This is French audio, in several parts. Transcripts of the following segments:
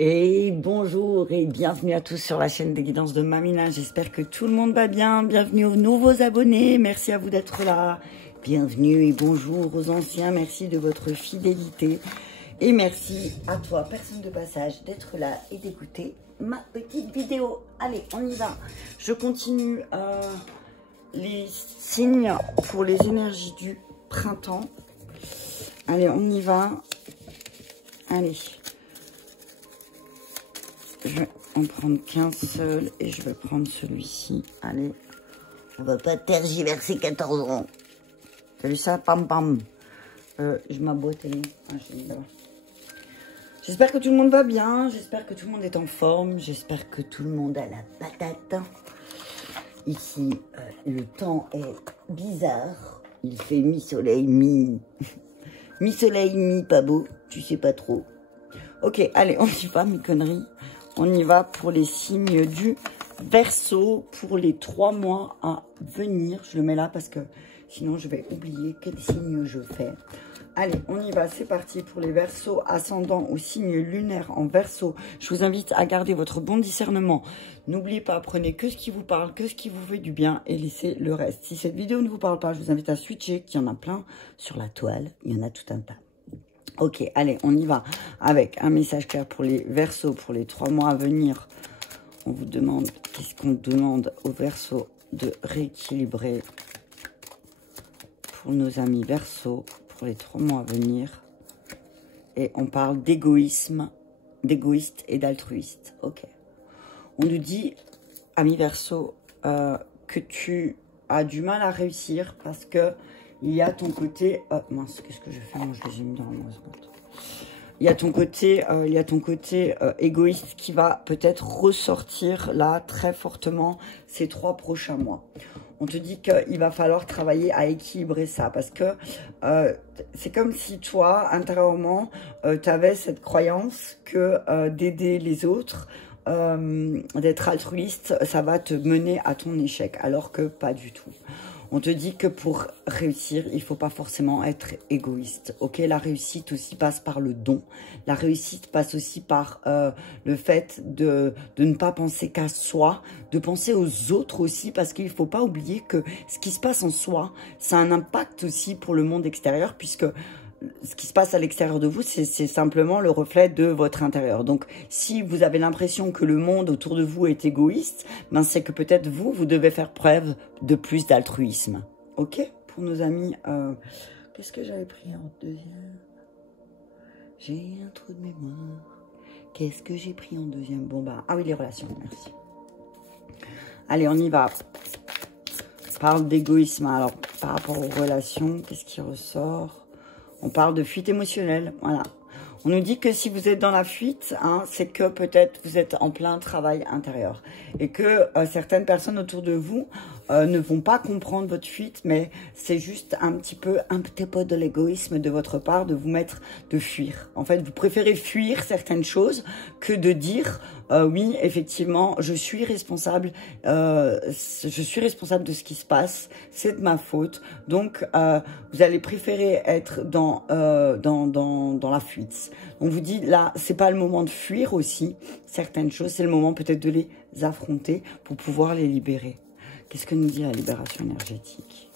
Et bonjour et bienvenue à tous sur la chaîne des guidances de Mamina. J'espère que tout le monde va bien. Bienvenue aux nouveaux abonnés. Merci à vous d'être là. Bienvenue et bonjour aux anciens. Merci de votre fidélité. Et merci à toi, personne de passage, d'être là et d'écouter ma petite vidéo. Allez, on y va. Je continue les signes pour les énergies du printemps. Allez, on y va. Allez. Je vais en prendre qu'un seul et je vais prendre celui-ci. Allez, on va pas tergiverser 14 ans. T'as vu ça? Pam pam. Je m'aboite. J'espère que tout le monde va bien. J'espère que tout le monde est en forme. J'espère que tout le monde a la patate. Ici, le temps est bizarre. Il fait mi-soleil, mi-soleil, mi-pas beau. Tu sais pas trop. Ok, allez, on y va, mes conneries. On y va pour les signes du Verseau pour les 3 mois à venir. Je le mets là parce que sinon je vais oublier quel signe je fais. Allez, on y va, c'est parti pour les Verseaux ascendant au signe lunaire en Verseau. Je vous invite à garder votre bon discernement. N'oubliez pas, prenez que ce qui vous parle, que ce qui vous fait du bien et laissez le reste. Si cette vidéo ne vous parle pas, je vous invite à switcher, qu'il y en a plein sur la toile. Il y en a tout un tas. Ok, allez, on y va avec un message clair pour les Verseaux pour les 3 mois à venir. On vous demande, qu'est-ce qu'on demande aux Verseaux de rééquilibrer pour nos amis Verseaux pour les 3 mois à venir. Et on parle d'égoïsme, d'égoïste et d'altruiste. Ok. On nous dit, ami Verseau, que tu as du mal à réussir parce que il y a ton côté... mince, qu'est-ce que je fais? Moi, je les ai mis dans la mauvaise boîte. Il y a ton côté égoïste qui va peut-être ressortir là très fortement ces 3 prochains mois. On te dit qu'il va falloir travailler à équilibrer ça parce que c'est comme si toi, intérieurement, tu avais cette croyance que d'aider les autres, d'être altruiste, ça va te mener à ton échec, alors que pas du tout. On te dit que pour réussir, il ne faut pas forcément être égoïste. Ok, la réussite aussi passe par le don. La réussite passe aussi par le fait de ne pas penser qu'à soi, de penser aux autres aussi, parce qu'il ne faut pas oublier que ce qui se passe en soi, ça a un impact aussi pour le monde extérieur, puisque ce qui se passe à l'extérieur de vous, c'est simplement le reflet de votre intérieur. Donc, si vous avez l'impression que le monde autour de vous est égoïste, ben c'est que peut-être vous devez faire preuve de plus d'altruisme. Ok? Pour nos amis, qu'est-ce que j'avais pris en deuxième? J'ai un trou de mémoire. Qu'est-ce que j'ai pris en deuxième? Bon, bah, ah oui, les relations, merci. Allez, on y va. On parle d'égoïsme. Alors, par rapport aux relations, qu'est-ce qui ressort? On parle de fuite émotionnelle, voilà. On nous dit que si vous êtes dans la fuite, hein, c'est que peut-être vous êtes en plein travail intérieur. Et que certaines personnes autour de vous ne vont pas comprendre votre fuite, mais c'est juste un petit peu de l'égoïsme de votre part de vous mettre, de fuir. En fait, vous préférez fuir certaines choses que de dire oui, effectivement, je suis responsable de ce qui se passe, c'est de ma faute. Donc, vous allez préférer être dans la fuite. On vous dit, là, c'est pas le moment de fuir aussi certaines choses, c'est le moment peut-être de les affronter pour pouvoir les libérer. Qu'est-ce que nous dit la libération énergétique?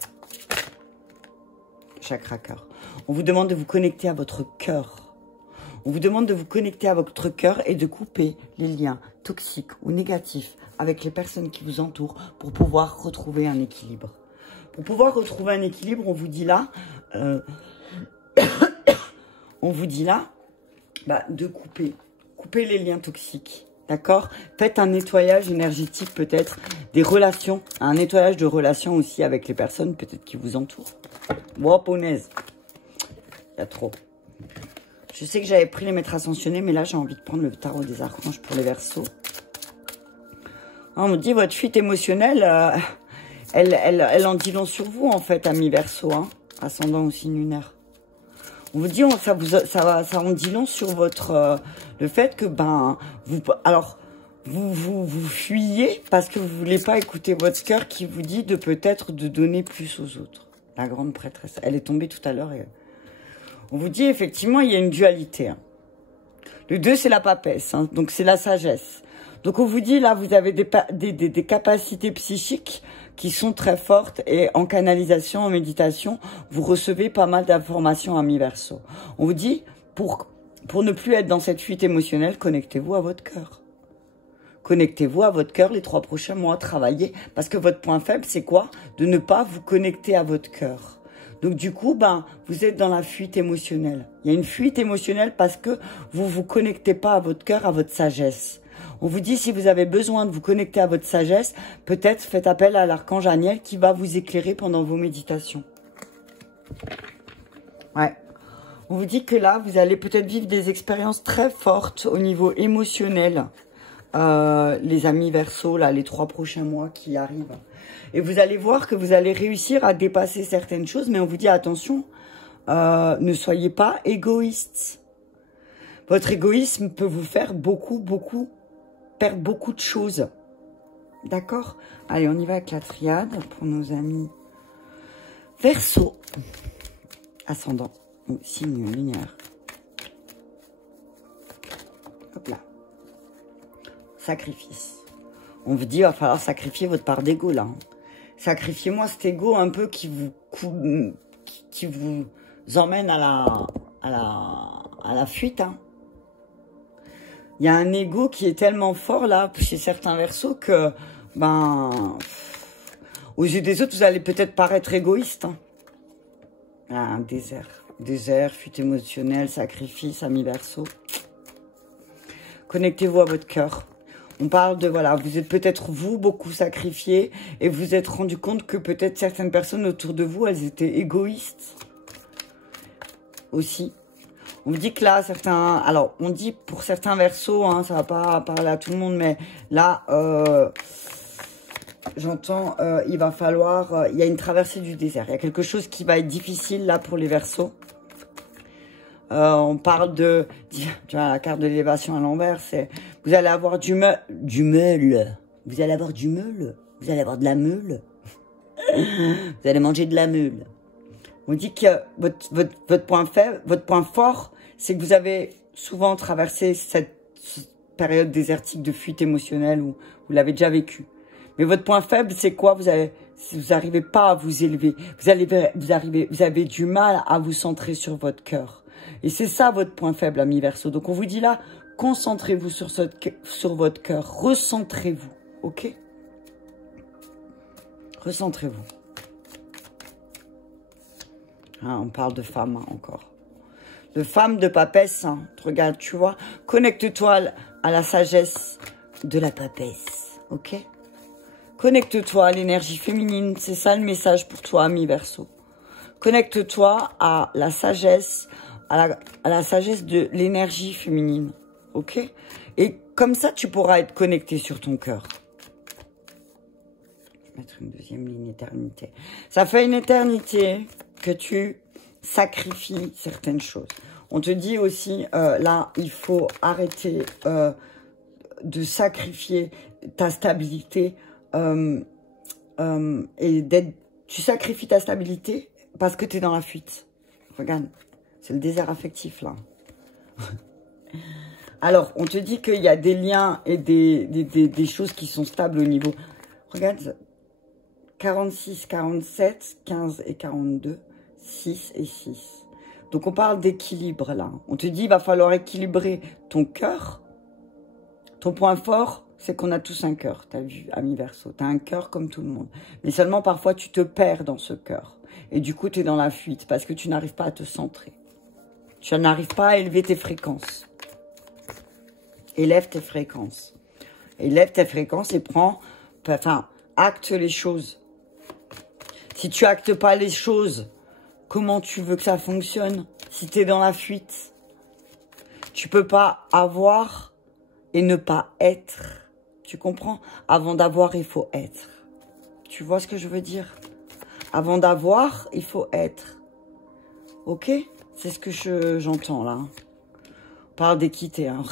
Chakra cœur. On vous demande de vous connecter à votre cœur. On vous demande de vous connecter à votre cœur et de couper les liens toxiques ou négatifs avec les personnes qui vous entourent pour pouvoir retrouver un équilibre. Pour pouvoir retrouver un équilibre, on vous dit là... on vous dit là, bah, de couper les liens toxiques, d'accord? Faites un nettoyage énergétique peut-être des relations, un nettoyage de relations aussi avec les personnes peut-être qui vous entourent. Bon, punaise, il y a trop. Je sais que j'avais pris les maîtres ascensionnés, mais là j'ai envie de prendre le tarot des archanges pour les Verseaux. On me dit votre fuite émotionnelle, elle en dit long sur vous en fait, amis Verseaux, hein, ascendant au signe lunaire. On vous dit, ça en dit long sur votre, le fait que, ben, vous fuyez parce que vous voulez pas écouter votre cœur qui vous dit de peut-être de donner plus aux autres. La grande prêtresse, elle est tombée tout à l'heure et on vous dit effectivement, il y a une dualité. Hein. Le 2, c'est la papesse, hein, donc c'est la sagesse. Donc on vous dit, là, vous avez des capacités psychiques qui sont très fortes et en canalisation, en méditation, vous recevez pas mal d'informations à mi-verso. On vous dit, pour ne plus être dans cette fuite émotionnelle, connectez-vous à votre cœur. Connectez-vous à votre cœur les 3 prochains mois, travaillez. Parce que votre point faible, c'est quoi? De ne pas vous connecter à votre cœur. Donc du coup, vous êtes dans la fuite émotionnelle. Il y a une fuite émotionnelle parce que vous vous connectez pas à votre cœur, à votre sagesse. On vous dit, si vous avez besoin de vous connecter à votre sagesse, peut-être faites appel à l'archange Aniel qui va vous éclairer pendant vos méditations. Ouais. On vous dit que là, vous allez peut-être vivre des expériences très fortes au niveau émotionnel. Les amis Verseau, là, les 3 prochains mois qui arrivent. Et vous allez voir que vous allez réussir à dépasser certaines choses, mais on vous dit, attention, ne soyez pas égoïste. Votre égoïsme peut vous faire perdre beaucoup de choses. D'accord? Allez, on y va avec la triade pour nos amis Verseau. Ascendant ou signe lunaire. Hop là. Sacrifice. On vous dit, il va falloir sacrifier votre part d'ego, là. Sacrifiez-moi cet ego un peu qui vous emmène à la fuite, hein. Il y a un ego qui est tellement fort, là, chez certains Verseaux, que, aux yeux des autres, vous allez peut-être paraître égoïste, hein. Ah, un désert. Désert, fuite émotionnelle, sacrifice, amis Verseau. Connectez-vous à votre cœur. On parle de, voilà, vous êtes peut-être, vous, beaucoup sacrifié et vous vous êtes rendu compte que peut-être certaines personnes autour de vous, elles étaient égoïstes aussi. On vous dit que là, alors, on dit pour certains Verseaux, hein, ça va pas parler à tout le monde, mais là, j'entends, il va falloir, il y a une traversée du désert. Il y a quelque chose qui va être difficile là pour les Verseaux. On parle de, tu vois, la carte de l'élévation à l'envers, c'est, vous allez avoir du meul. Vous allez avoir du meul. Vous allez avoir de la meule. Vous allez manger de la meule. On dit que votre point faible, votre point fort, c'est que vous avez souvent traversé cette période désertique de fuite émotionnelle où vous l'avez déjà vécu. Mais votre point faible, c'est quoi? Vous n'arrivez pas à vous élever. Vous avez du mal à vous centrer sur votre cœur. Et c'est ça votre point faible, amis Verseau. Donc on vous dit là, concentrez-vous sur votre cœur. Recentrez-vous, ok? Recentrez-vous. Ah, on parle de femmes, hein, encore. De femmes, de papesse. Hein. Regarde, tu vois. Connecte-toi à la sagesse de la papesse, ok? Connecte-toi à l'énergie féminine. C'est ça le message pour toi, ami Verseau. Connecte-toi à la sagesse, à la sagesse de l'énergie féminine, ok? Et comme ça, tu pourras être connecté sur ton cœur. Je vais mettre une deuxième ligne éternité. Ça fait une éternité que tu sacrifies certaines choses. On te dit aussi, là, il faut arrêter de sacrifier ta stabilité et tu sacrifies ta stabilité parce que tu es dans la fuite. Regarde, c'est le désert affectif, là. Alors, on te dit qu'il y a des liens et des choses qui sont stables au niveau... Regarde, 46, 47, 15 et 42, 6 et 6. Donc, on parle d'équilibre, là. On te dit, il va falloir équilibrer ton cœur. Ton point fort, c'est qu'on a tous un cœur, tu as vu, ami Verseau. Tu as un cœur comme tout le monde. Mais seulement, parfois, tu te perds dans ce cœur. Et du coup, tu es dans la fuite parce que tu n'arrives pas à te centrer. Tu n'arrives pas à élever tes fréquences. Élève tes fréquences. Élève tes fréquences et acte les choses. Si tu actes pas les choses, comment tu veux que ça fonctionne si tu es dans la fuite? Tu peux pas avoir et ne pas être. Tu comprends? Avant d'avoir, il faut être. Tu vois ce que je veux dire? Avant d'avoir, il faut être. Ok? C'est ce que j'entends là. On parle d'équité. Hein.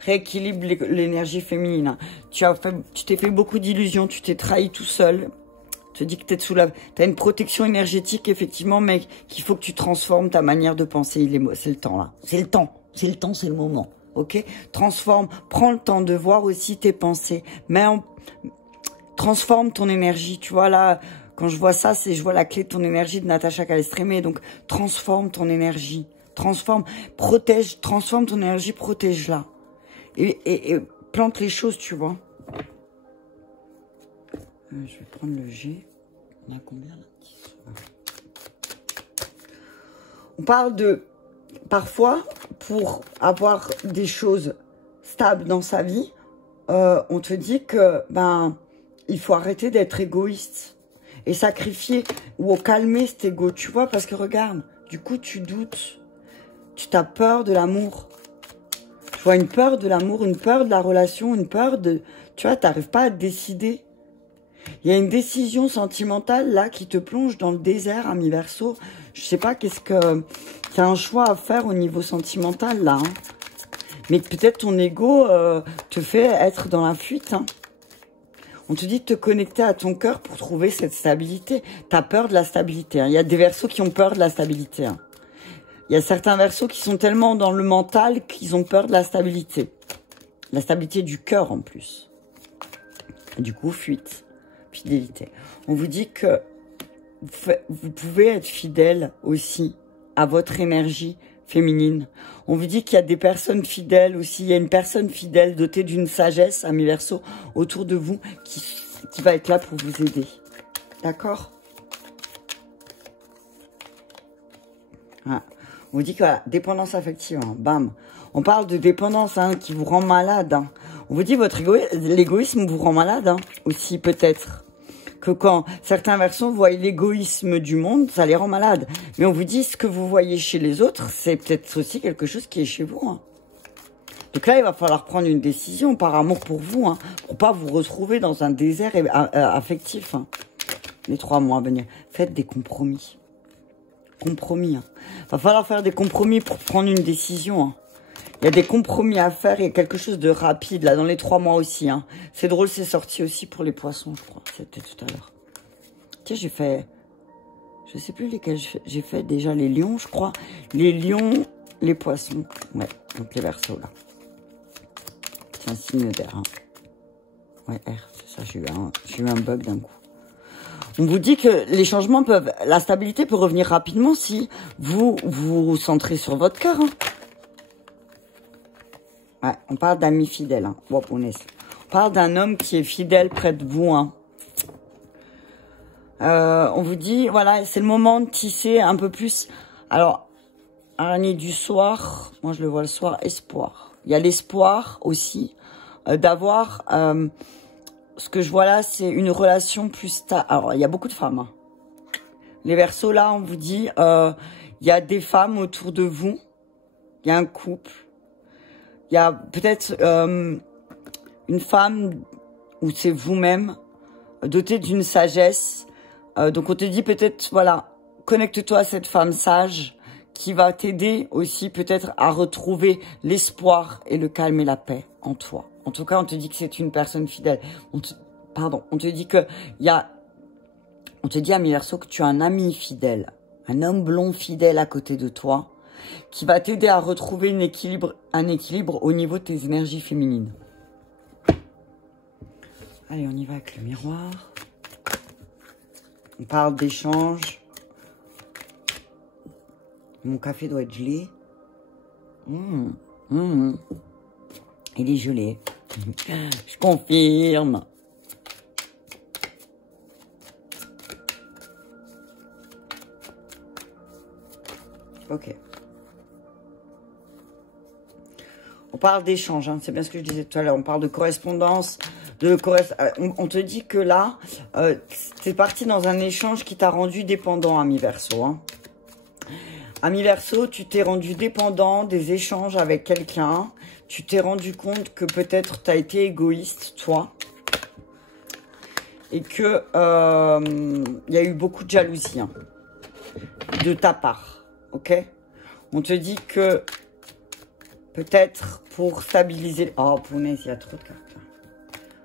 Rééquilibre l'énergie féminine. Hein. Tu t'es fait beaucoup d'illusions. Tu t'es trahi tout seul. Tu te dis que tu as une protection énergétique, effectivement, mais qu'il faut que tu transformes ta manière de penser. C'est le temps là. C'est le temps. C'est le temps, c'est le moment. ok? Transforme, prends le temps de voir aussi tes pensées. Transforme ton énergie, tu vois, là, quand je vois ça, je vois la clé de ton énergie de Natacha Calestrémé, donc transforme ton énergie, transforme ton énergie, protège-la. Et plante les choses, tu vois. Je vais prendre le G. On a combien là? On parle de, parfois, pour avoir des choses stables dans sa vie, on te dit que, il faut arrêter d'être égoïste et sacrifier ou calmer cet ego, tu vois, parce que regarde, du coup, tu doutes, tu as peur de l'amour. Tu vois, une peur de l'amour, une peur de la relation, une peur de, tu vois, tu n'arrives pas à te décider. Il y a une décision sentimentale là qui te plonge dans le désert, ami Verseau. Je sais pas qu'est-ce que... Tu as un choix à faire au niveau sentimental là. Hein. Mais peut-être ton ego te fait être dans la fuite. Hein. On te dit de te connecter à ton cœur pour trouver cette stabilité. Tu as peur de la stabilité. Hein. Il y a des Verseaux qui ont peur de la stabilité. Hein. Il y a certains Verseaux qui sont tellement dans le mental qu'ils ont peur de la stabilité. La stabilité du cœur en plus. Du coup, fuite. Fidélité. On vous dit que vous pouvez être fidèle aussi à votre énergie féminine. On vous dit qu'il y a des personnes fidèles aussi. Il y a une personne fidèle dotée d'une sagesse, ami Verseau, autour de vous qui va être là pour vous aider. D'accord? Ah. On vous dit que voilà, dépendance affective, hein, bam. On parle de dépendance hein, qui vous rend malade. Hein. On vous dit votre l'égoïsme vous rend malade hein, aussi peut-être. Que quand certains Verseaux voient l'égoïsme du monde, ça les rend malades. Mais on vous dit ce que vous voyez chez les autres, c'est peut-être aussi quelque chose qui est chez vous. Hein. Donc là, il va falloir prendre une décision par amour pour vous, hein, pour pas vous retrouver dans un désert affectif. Hein. Les 3 mois à venir, faites des compromis. Compromis. Hein. Va falloir faire des compromis pour prendre une décision. Hein. Il y a des compromis à faire, il y a quelque chose de rapide, là, dans les 3 mois aussi. Hein. C'est drôle, c'est sorti aussi pour les poissons, je crois. C'était tout à l'heure. Tiens, j'ai fait... Je sais plus lesquels j'ai fait déjà. Les lions, je crois. Les lions, les poissons. Ouais, donc les Verseaux, là. C'est un signe d'air. Hein. Ouais, R, c'est ça, j'ai eu un bug d'un coup. On vous dit que les changements peuvent... La stabilité peut revenir rapidement si vous vous centrez sur votre cœur, hein. Ouais, on parle d'amis fidèles. Hein. On parle d'un homme qui est fidèle près de vous. Hein. On vous dit, voilà, c'est le moment de tisser un peu plus. Alors, araignée du soir, moi je le vois le soir, espoir. Il y a l'espoir aussi d'avoir, ce que je vois là, c'est une relation plus stable. Alors, il y a beaucoup de femmes. Hein. Les Verseaux, là, on vous dit, il y a des femmes autour de vous. Il y a un couple. Il y a peut-être une femme, ou c'est vous-même, dotée d'une sagesse. Donc on te dit peut-être, voilà, connecte-toi à cette femme sage qui va t'aider aussi peut-être à retrouver l'espoir et le calme et la paix en toi. En tout cas, on te dit que c'est une personne fidèle. On te dit que on te dit, ami Verseau, que tu as un ami fidèle, un homme blond fidèle à côté de toi, qui va t'aider à retrouver un équilibre au niveau de tes énergies féminines. Allez, on y va avec le miroir. On parle d'échange. Mon café doit être gelé. Il est gelé. Je confirme. Ok. On parle d'échange, hein, c'est bien ce que je disais tout à l'heure. On parle de correspondance, on te dit que là, t'es parti dans un échange qui t'a rendu dépendant, ami Verseau. Hein. Ami Verseau, tu t'es rendu dépendant des échanges avec quelqu'un. Tu t'es rendu compte que peut-être tu as été égoïste, toi. Et que il y a eu beaucoup de jalousie hein, de ta part. Ok? On te dit que peut-être pour stabiliser... Oh, punaise, il y a trop de cartes. Là.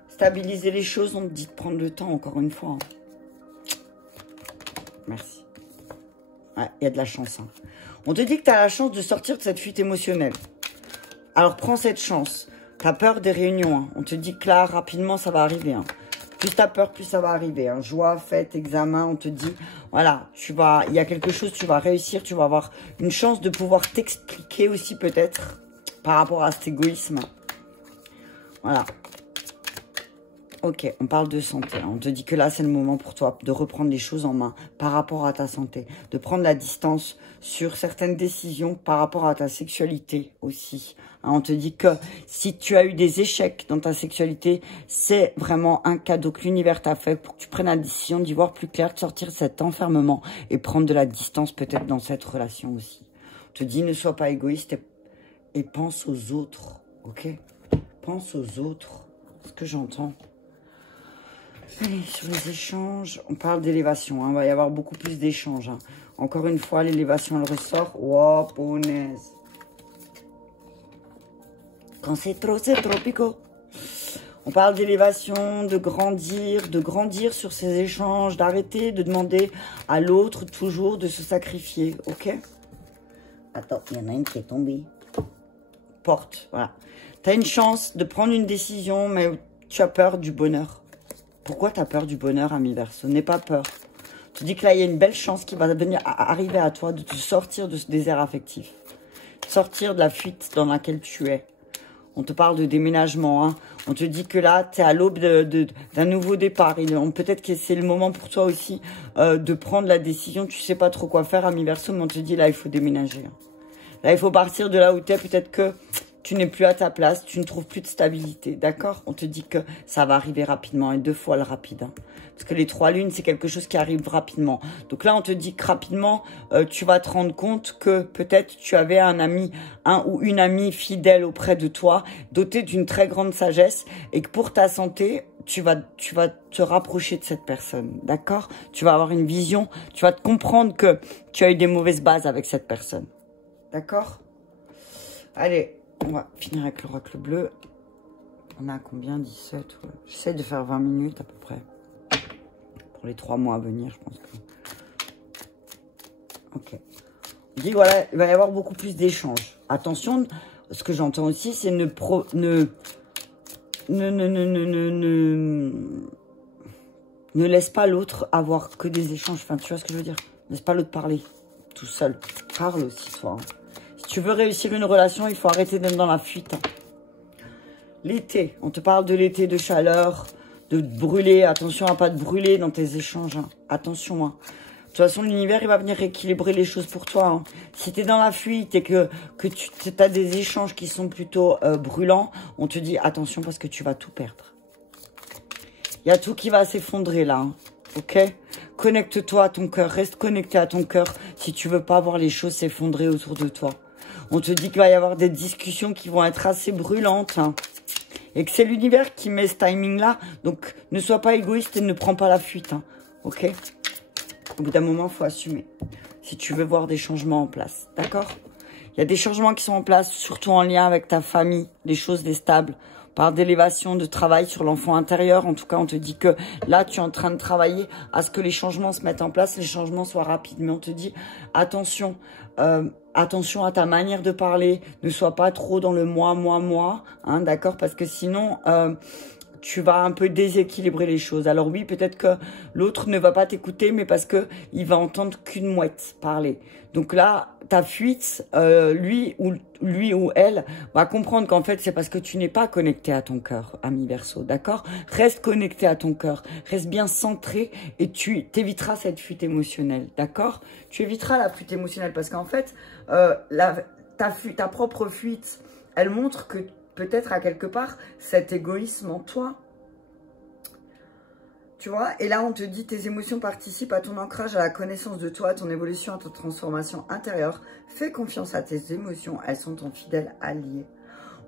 Stabiliser les choses, on te dit de prendre le temps, encore une fois. Hein. Merci. Ouais, il y a de la chance. Hein. On te dit que tu as la chance de sortir de cette fuite émotionnelle. Alors, prends cette chance. Tu as peur des réunions. Hein. On te dit que là, rapidement, ça va arriver. Hein. Plus tu as peur, plus ça va arriver. Hein. Joie, fête, examen, on te dit, voilà, il y a quelque chose, tu vas réussir, tu vas avoir une chance de pouvoir t'expliquer aussi peut-être par rapport à cet égoïsme. Voilà. Ok, on parle de santé. Hein. On te dit que là, c'est le moment pour toi de reprendre les choses en main par rapport à ta santé. De prendre la distance sur certaines décisions par rapport à ta sexualité aussi. Hein, on te dit que si tu as eu des échecs dans ta sexualité, c'est vraiment un cadeau que l'univers t'a fait pour que tu prennes la décision d'y voir plus clair, de sortir de cet enfermement et prendre de la distance peut-être dans cette relation aussi. On te dit ne sois pas égoïste et pense aux autres. Ok? Pense aux autres. Ce que j'entends. Allez, sur les échanges, on parle d'élévation. Hein. Il va y avoir beaucoup plus d'échanges. Hein. Encore une fois, l'élévation, elle ressort. Wow, punaise. Quand c'est trop pico. On parle d'élévation, de grandir sur ces échanges, d'arrêter de demander à l'autre toujours de se sacrifier. Ok? Attends, il y en a une qui est tombée. Porte, voilà. Tu as une chance de prendre une décision, mais tu as peur du bonheur. Pourquoi tu as peur du bonheur, ami Verseau? N'aie pas peur. Tu dis que là, il y a une belle chance qui va venir arriver à toi de te sortir de ce désert affectif. Sortir de la fuite dans laquelle tu es. On te parle de déménagement. Hein. On te dit que là, tu es à l'aube d'un nouveau départ. Peut-être que c'est le moment pour toi aussi de prendre la décision. Tu sais pas trop quoi faire, ami Verseau, mais on te dit là, il faut déménager. Hein. Là, il faut partir de là où tu es. Peut-être que tu n'es plus à ta place, tu ne trouves plus de stabilité, d'accord? On te dit que ça va arriver rapidement, et 2 fois le rapide. Hein. Parce que les 3 lunes, c'est quelque chose qui arrive rapidement. Donc là, on te dit que rapidement, tu vas te rendre compte que peut-être tu avais un ami, un ou une amie fidèle auprès de toi, doté d'une très grande sagesse, et que pour ta santé, tu vas te rapprocher de cette personne, d'accord? Tu vas avoir une vision, tu vas te comprendre que tu as eu des mauvaises bases avec cette personne, d'accord? Allez. On va finir avec l'oracle bleu. On a combien? 17, ouais. J'essaie de faire 20 minutes à peu près. Pour les 3 mois à venir, je pense que... Ok. On dit, voilà, il va y avoir beaucoup plus d'échanges. Attention, ce que j'entends aussi, c'est ne laisse pas l'autre avoir que des échanges. Enfin, tu vois ce que je veux dire? Ne laisse pas l'autre parler tout seul. Parle aussi, toi. Hein. Si tu veux réussir une relation, il faut arrêter d'être dans la fuite. L'été, on te parle de l'été, de chaleur, de brûler. Attention à pas te brûler dans tes échanges. Hein. Attention. Hein. De toute façon, l'univers, il va venir rééquilibrer les choses pour toi. Hein. Si tu es dans la fuite et que tu as des échanges qui sont plutôt brûlants, on te dit attention parce que tu vas tout perdre. Il y a tout qui va s'effondrer là. Hein. Ok? Connecte-toi à ton cœur. Reste connecté à ton cœur si tu veux pas voir les choses s'effondrer autour de toi. On te dit qu'il va y avoir des discussions qui vont être assez brûlantes. Hein, et que c'est l'univers qui met ce timing-là. Donc, ne sois pas égoïste et ne prends pas la fuite. Hein, ok? Au bout d'un moment, il faut assumer. Si tu veux voir des changements en place. D'accord? Il y a des changements qui sont en place, surtout en lien avec ta famille. Des choses stables. Par d'élévation, de travail sur l'enfant intérieur. En tout cas, on te dit que là, tu es en train de travailler à ce que les changements se mettent en place, les changements soient rapides. Mais on te dit, attention, attention à ta manière de parler. Ne sois pas trop dans le moi, hein, d'accord? Parce que sinon, tu vas un peu déséquilibrer les choses. Alors oui, peut-être que l'autre ne va pas t'écouter, mais parce que il va entendre qu'une mouette parler. Donc là, ta fuite, lui ou elle va comprendre qu'en fait, c'est parce que tu n'es pas connecté à ton cœur, ami Verseau, d'accord? Reste connecté à ton cœur, reste bien centré et tu t'éviteras cette fuite émotionnelle, d'accord? Tu éviteras la fuite émotionnelle parce qu'en fait, ta propre fuite, elle montre que peut-être à quelque part, cet égoïsme en toi. Tu vois, et là, on te dit tes émotions participent à ton ancrage, à la connaissance de toi, à ton évolution, à ta transformation intérieure. Fais confiance à tes émotions, elles sont ton fidèle allié.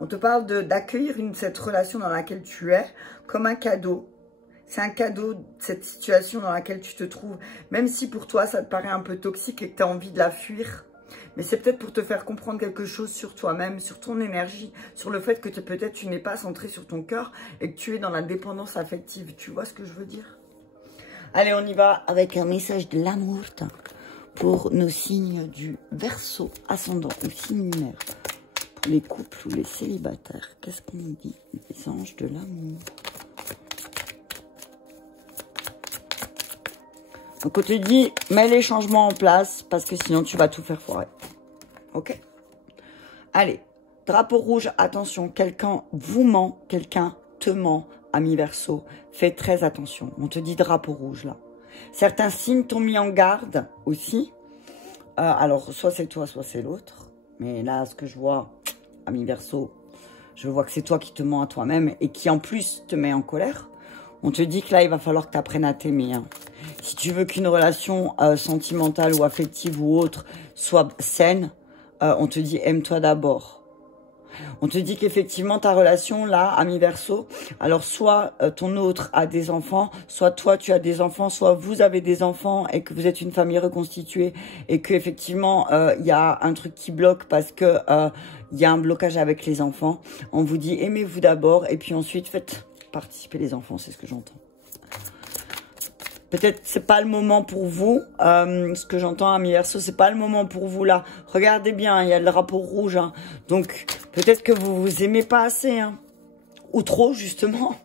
On te parle d'accueillir cette relation dans laquelle tu es comme un cadeau. C'est un cadeau, cette situation dans laquelle tu te trouves. Même si pour toi, ça te paraît un peu toxique et que tu as envie de la fuir. Mais c'est peut-être pour te faire comprendre quelque chose sur toi-même, sur ton énergie, sur le fait que peut-être tu n'es pas centré sur ton cœur et que tu es dans la dépendance affective. Tu vois ce que je veux dire? Allez, on y va avec un message de l'amour pour nos signes du Verseau ascendant, le signe lunaire. les couples ou les célibataires. Qu'est-ce qu'on nous dit? Les anges de l'amour. Donc on te dit, mets les changements en place parce que sinon tu vas tout faire foirer. Ok? Allez, drapeau rouge, attention, quelqu'un vous ment, quelqu'un te ment, ami Verseau. Fais très attention. On te dit drapeau rouge là. Certains signes t'ont mis en garde aussi. Alors, soit c'est toi, soit c'est l'autre. Mais là, ce que je vois, ami Verseau, je vois que c'est toi qui te mens à toi-même et qui en plus te met en colère. On te dit que là, il va falloir que tu apprennes à t'aimer. Hein. Si tu veux qu'une relation sentimentale ou affective ou autre soit saine, on te dit aime-toi d'abord. On te dit qu'effectivement ta relation là, ami Verseau, alors soit ton autre a des enfants, soit toi tu as des enfants, soit vous avez des enfants et que vous êtes une famille reconstituée et que effectivement il y a un truc qui bloque parce que il y a un blocage avec les enfants. On vous dit aimez-vous d'abord et puis ensuite faites participer les enfants, c'est ce que j'entends. Peut-être c'est pas le moment pour vous. Ce que j'entends, ami Verseau, c'est pas le moment pour vous là. Regardez bien, il y a le drapeau rouge. Hein. Donc peut-être que vous vous aimez pas assez, hein. Ou trop justement.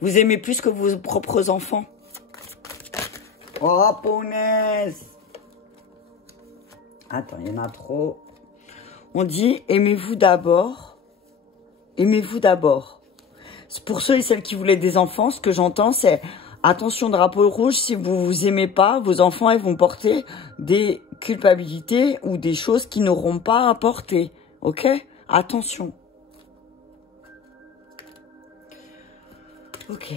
Vous aimez plus que vos propres enfants. Oh punaise. Attends, il y en a trop. On dit aimez-vous d'abord. Aimez-vous d'abord. Pour ceux et celles qui voulaient des enfants, ce que j'entends, c'est attention, drapeau rouge, si vous vous aimez pas, vos enfants, ils vont porter des culpabilités ou des choses qu'ils n'auront pas à porter. Ok? Attention. Ok.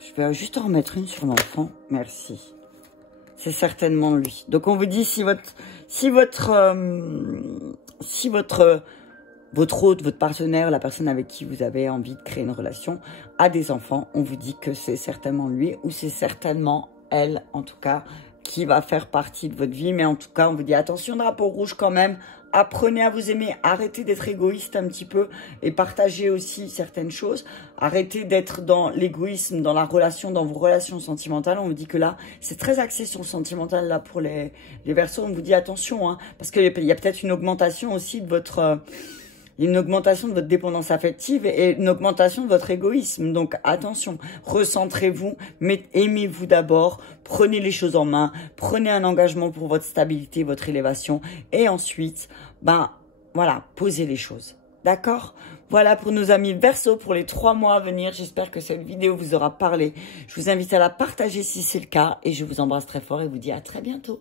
Je vais juste en remettre une sur l'enfant. Merci. C'est certainement lui. Donc, on vous dit si votre hôte, votre partenaire, la personne avec qui vous avez envie de créer une relation, a des enfants, on vous dit que c'est certainement lui ou c'est certainement elle, en tout cas, qui va faire partie de votre vie. Mais en tout cas, on vous dit attention, drapeau rouge quand même. Apprenez à vous aimer. Arrêtez d'être égoïste un petit peu et partagez aussi certaines choses. Arrêtez d'être dans l'égoïsme, dans la relation, dans vos relations sentimentales. On vous dit que là, c'est très axé sur le sentimental là pour les Verseaux. On vous dit attention, hein, parce qu'il y a peut-être une augmentation aussi de votre... une augmentation de votre dépendance affective et une augmentation de votre égoïsme. Donc, attention, recentrez-vous, aimez-vous d'abord, prenez les choses en main, prenez un engagement pour votre stabilité, votre élévation et ensuite, voilà, posez les choses. D'accord? Voilà pour nos amis Verseau pour les 3 mois à venir. J'espère que cette vidéo vous aura parlé. Je vous invite à la partager si c'est le cas et je vous embrasse très fort et vous dis à très bientôt.